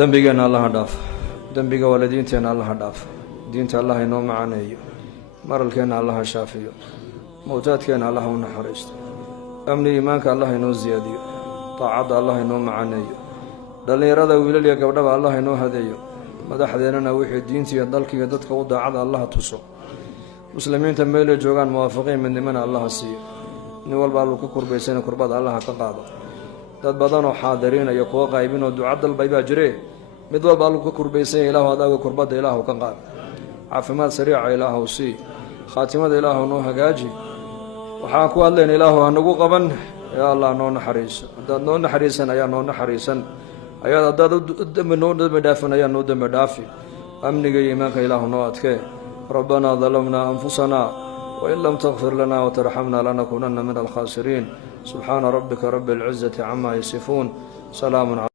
dembigeenna allaha dhaaf, dembiga waalidiinteenna allaha dhaaf, diinta allah inoo macaneeyo, maralkeenna allaha shaafiyo, mawtaadkeenna allaha u naxariisto, amni iimaanka allah inoo siyaadiyo, taacadda allah inoo macaneeyo, dhallinyarada wiilal iyo gabdhaba allah inoo hadeeyo, madaxdeennana wixii diinta iyo dalka iyo dadka u daacada allaha tuso, muslimiinta meelay joogaan muwaafaqiin midnimana allaha siiyo, nin walba alluu ka kurbaysana kurbada allaha ka qaado. dad badanoo xaadiriinaya kuwa qaybinoo duca dalbay baa jiree, mid walba alluu ka kurbaysanya ilaahu adaaga kurbadda ilaahu ka qaad, caafimaad sariica ilaahu sii, khaatimada ilaahu noo hagaaji, waxaan ku hadlayna ilaahu hanagu qaban, yaa allah noo naxariiso, haddaad noo naxariisan ayaa noo naxariisan, haddaad noo dembi dhaafin ayaa noo dembi dhaafi, amniga iyo iimaanka ilaahu noo adkee. rabbanaa dalamnaa anfusanaa wain lam takfir lanaa watarxamnaa lanakuunanna min alkhaasiriin. subxaana rabbika rabbi alcizati camaa yasifuun. salaamun